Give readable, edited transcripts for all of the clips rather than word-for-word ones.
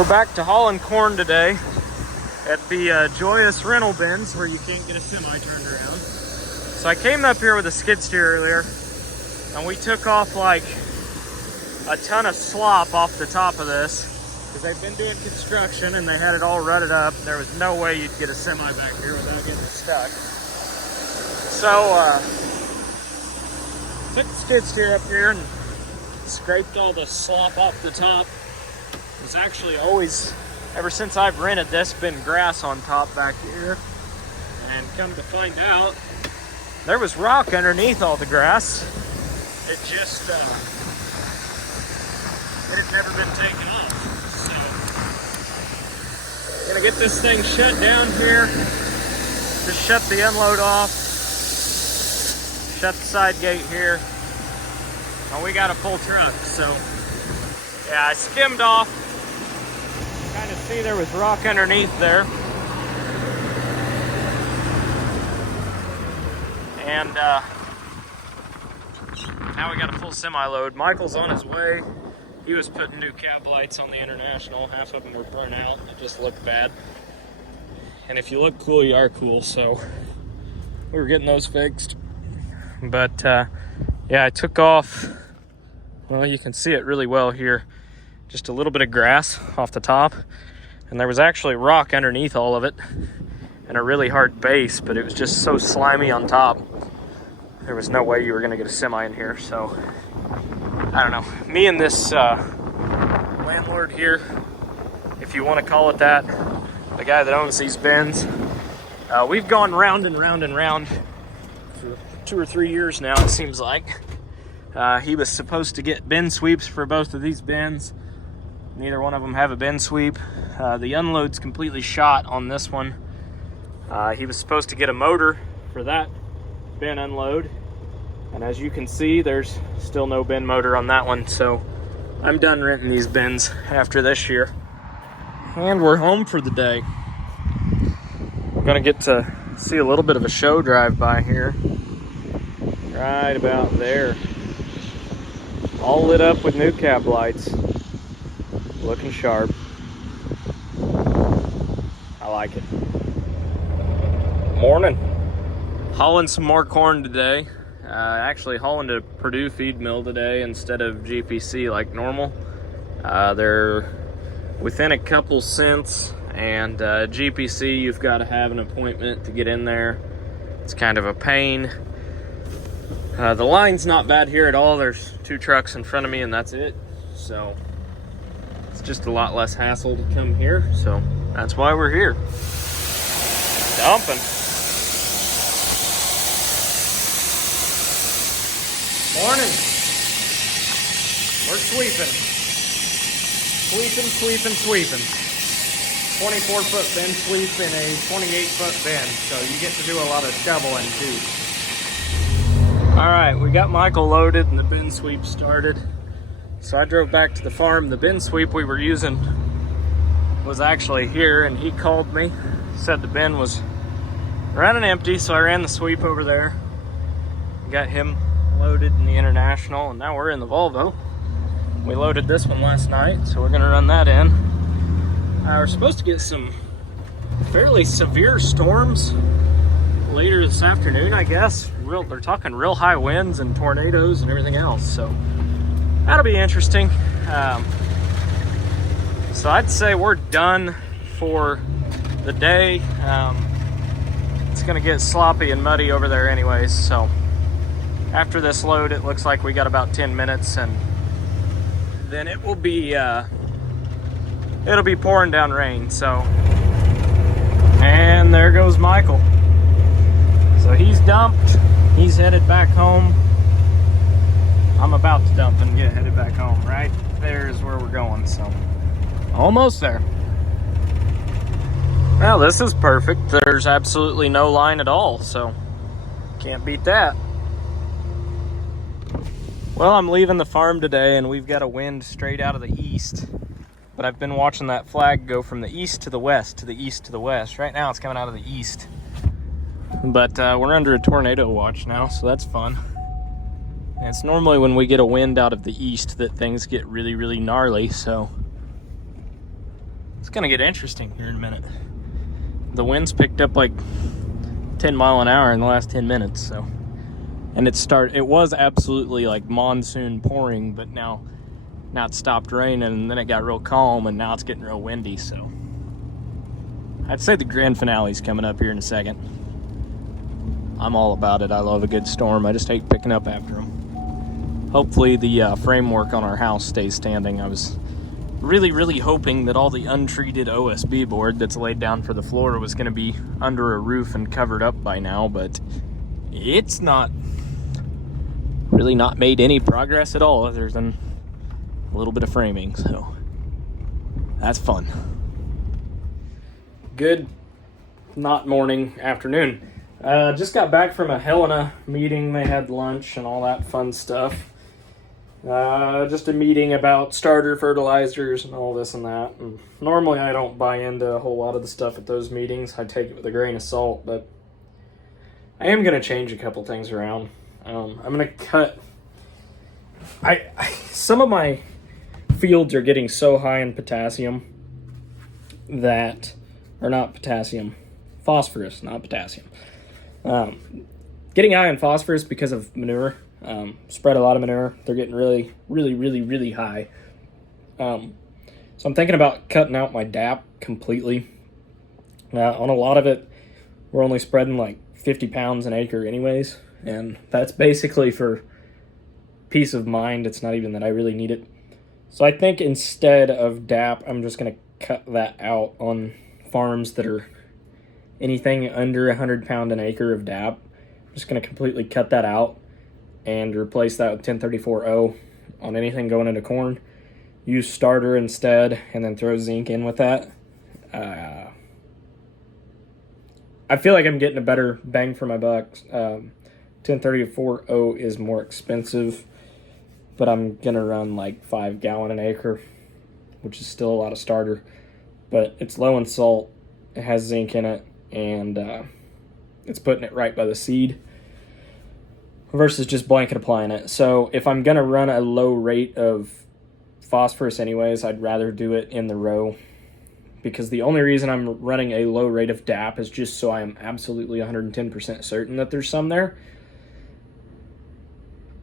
We're back to hauling corn today at the joyous rental bins where you can't get a semi turned around. So I came up here with a skid steer earlier, and we took off like a ton of slop off the top of this because they've been doing construction and they had it all rutted up. There was no way you'd get a semi back here without getting stuck. So took the skid steer up here and scraped all the slop off the top. There's actually always, ever since I've rented this, been grass on top back here. And come to find out, there was rock underneath all the grass. It just, it had never been taken off. So, gonna get this thing shut down here. Just shut the unload off. Shut the side gate here. And we got a full truck, so yeah, I skimmed off. Kind of see there was rock underneath there. And now we got a full semi load. Michael's on his way. He was putting new cab lights on the International. Half of them were burnt out. It just looked bad. And if you look cool, you are cool. So we were getting those fixed. But yeah, I took off. Well, you can see it really well here. Just a little bit of grass off the top. And there was actually rock underneath all of it. And a really hard base, but it was just so slimy on top. There was no way you were gonna get a semi in here, so I don't know. Me and this landlord here, if you want to call it that, the guy that owns these bins, we've gone round and round and round for 2 or 3 years now, it seems like. He was supposed to get bin sweeps for both of these bins. Neither one of them have a bin sweep. The unload's completely shot on this one. He was supposed to get a motor for that bin unload. And as you can see, there's still no bin motor on that one. So I'm done renting these bins after this year. And we're home for the day. We're gonna get to see a little bit of a show drive by here. Right about there. All lit up with new cab lights. Looking sharp. I like it. Morning. Hauling some more corn today. Actually hauling to Purdue feed mill today instead of GPC like normal. They're within a couple cents, and GPC you've got to have an appointment to get in there. It's kind of a pain. The line's not bad here at all. There's 2 trucks in front of me and that's it. So it's just a lot less hassle to come here. So that's why we're here. Dumping. Morning. We're sweeping. Sweeping. 24-foot bin sweep in a 28-foot bin. So you get to do a lot of shoveling too. All right, we got Michael loaded and the bin sweep started. So I drove back to the farm. The bin sweep we were using was actually here, and he called me, said the bin was running empty, so I ran the sweep over there. Got him loaded in the International, and now we're in the Volvo. We loaded this one last night, so we're gonna run that in. We're supposed to get some fairly severe storms later this afternoon, I guess. They're talking real high winds and tornadoes and everything else, so that'll be interesting. So I'd say we're done for the day. It's gonna get sloppy and muddy over there anyways, so after this load it looks like we got about 10 minutes and then it will be it'll be pouring down rain. So, and there goes Michael. So he's dumped, he's headed back home. I'm about to dump and get headed back home. Right there is where we're going, so almost there. Well, this is perfect. There's absolutely no line at all, so can't beat that. Well, I'm leaving the farm today and we've got a wind straight out of the east. But I've been watching that flag go from the east to the west, to the east to the west. Right now it's coming out of the east. But we're under a tornado watch now, so that's fun. And it's normally when we get a wind out of the east that things get really, really gnarly, so It's gonna get interesting here in a minute. The wind's picked up like 10 mile an hour in the last 10 minutes, so. And it was absolutely like monsoon pouring, but now it stopped raining, and then it got real calm, and now it's getting real windy, so. I'd say the grand finale's coming up here in a second. I'm all about it. I love a good storm. I just hate picking up after them. Hopefully the framework on our house stays standing. I was really hoping that all the untreated OSB board that's laid down for the floor was going to be under a roof and covered up by now, but it's not made any progress at all other than a little bit of framing, so that's fun. Good, not morning, afternoon. Just got back from a Helena meeting. They had lunch and all that fun stuff. Just a meeting about starter fertilizers and all this and that. And normally I don't buy into a whole lot of the stuff at those meetings. I take it with a grain of salt, but I am going to change a couple things around. I'm going to cut... Some of my fields are getting so high in potassium that... Or not potassium. Phosphorus, not potassium. Getting high in phosphorus because of manure. Spread a lot of manure. They're getting really high. So I'm thinking about cutting out my DAP completely. On a lot of it, we're only spreading like 50 pounds an acre anyways. And that's basically for peace of mind. It's not even that I really need it. So I think instead of DAP, I'm just going to cut that out on farms that are anything under 100 pound an acre of DAP. I'm just going to completely cut that out and replace that with 1034O on anything going into corn. Use starter instead, and then throw zinc in with that. I feel like I'm getting a better bang for my buck. 1034O is more expensive, but I'm going to run like 5 gallon an acre, which is still a lot of starter. But it's low in salt, it has zinc in it, and it's putting it right by the seed versus just blanket applying it. So if I'm going to run a low rate of phosphorus anyways, I'd rather do it in the row, because the only reason I'm running a low rate of DAP is just so I am absolutely 110% certain that there's some there.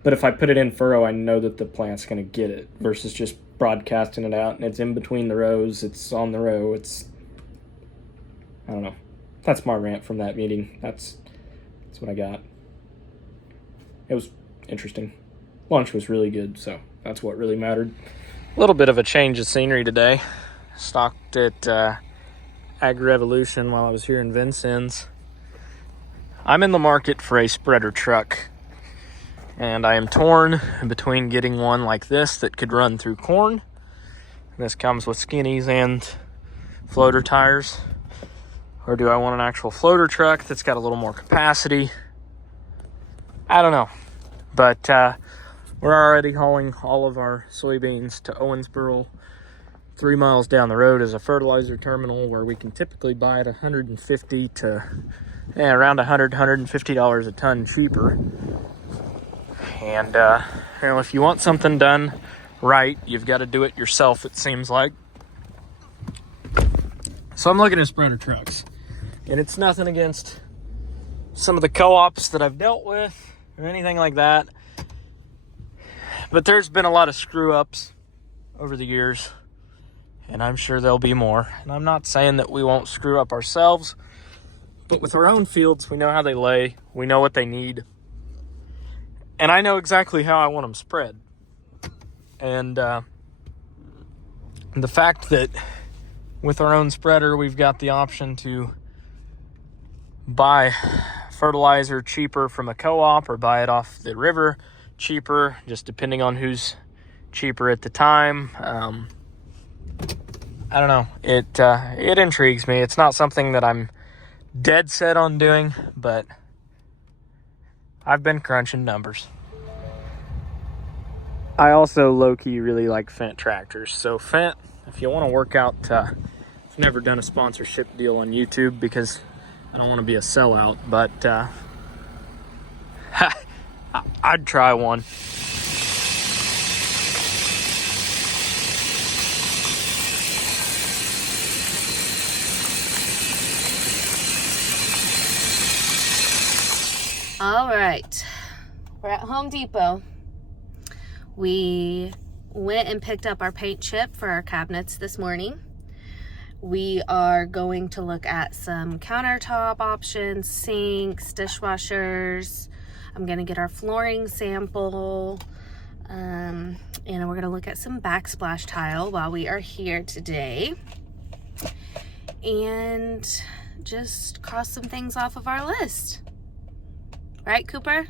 But if I put it in furrow, I know that the plant's going to get it versus just broadcasting it out, and it's in between the rows, it's on the row, I don't know. That's my rant from that meeting. That's what I got. It was interesting. Lunch was really good, so that's what really mattered. A little bit of a change of scenery today. Stopped at Ag Revolution while I was here in Vincennes. I'm in the market for a spreader truck, and I am torn between getting one like this that could run through corn. This comes with skinnies and floater tires. Or do I want an actual floater truck that's got a little more capacity? I don't know. But we're already hauling all of our soybeans to Owensboro. 3 miles down the road is a fertilizer terminal where we can typically buy it $150 to around $150 a ton cheaper. And if you want something done right, you've got to do it yourself, it seems like. So I'm looking at spreader trucks, and it's nothing against some of the co-ops that I've dealt with or anything like that, but there's been a lot of screw-ups over the years, and I'm sure there'll be more. And I'm not saying that we won't screw up ourselves, but with our own fields, we know how they lay, we know what they need, and I know exactly how I want them spread. And the fact that with our own spreader, we've got the option to buy fertilizer cheaper from a co-op or buy it off the river cheaper, just depending on who's cheaper at the time. I don't know. It intrigues me. It's not something that I'm dead set on doing, but I've been crunching numbers. I also low-key really like Fendt tractors. So Fendt, if you want to work out, I've never done a sponsorship deal on YouTube because I don't want to be a sellout, but I'd try one. All right, we're at Home Depot. We went and picked up our paint chip for our cabinets this morning. We are going to look at some countertop options, sinks, dishwashers. I'm gonna get our flooring sample. And we're gonna look at some backsplash tile while we are here today. And just cross some things off of our list. Right, Cooper?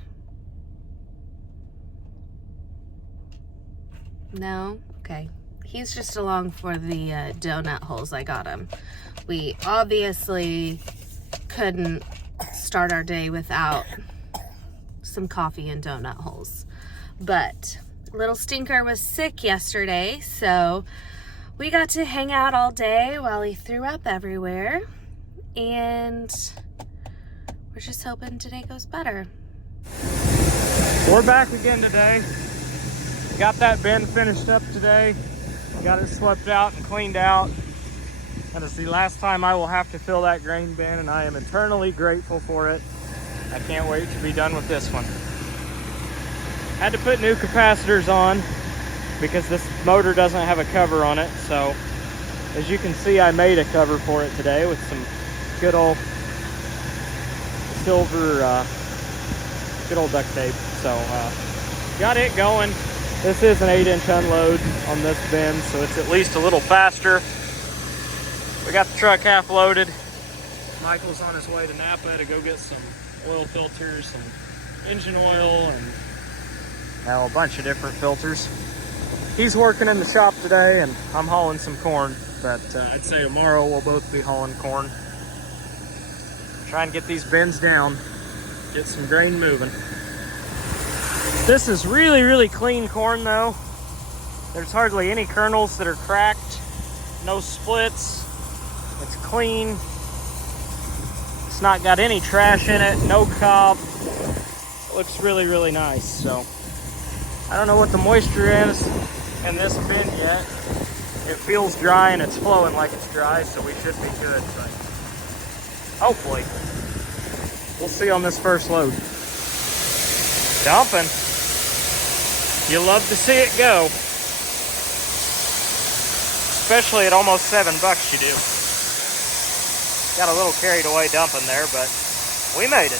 No? Okay. He's just along for the donut holes I got him. We obviously couldn't start our day without some coffee and donut holes. But little Stinker was sick yesterday, so we got to hang out all day while he threw up everywhere. And we're just hoping today goes better. We're back again today. Got that bin finished up today. Got it swept out and cleaned out. That is the last time I will have to fill that grain bin, and I am eternally grateful for it. I can't wait to be done with this one. Had to put new capacitors on because this motor doesn't have a cover on it. So as you can see, I made a cover for it today with some good old silver, good old duct tape. So got it going. This is an 8-inch unload on this bin, so it's at least a little faster. We got the truck half loaded. Michael's on his way to Napa to go get some oil filters, some engine oil, and a bunch of different filters. He's working in the shop today, and I'm hauling some corn, but I'd say tomorrow we'll both be hauling corn. Try and get these bins down, get some grain moving. This is really, really clean corn though. There's hardly any kernels that are cracked, no splits. It's clean. It's not got any trash in it, no cob. It looks really, really nice. So I don't know what the moisture is in this bin yet. It feels dry and it's flowing like it's dry, so we should be good, but hopefully. We'll see on this first load. Dumping. You love to see it go. Especially at almost $7 you do. Got a little carried away dumping there, but we made it.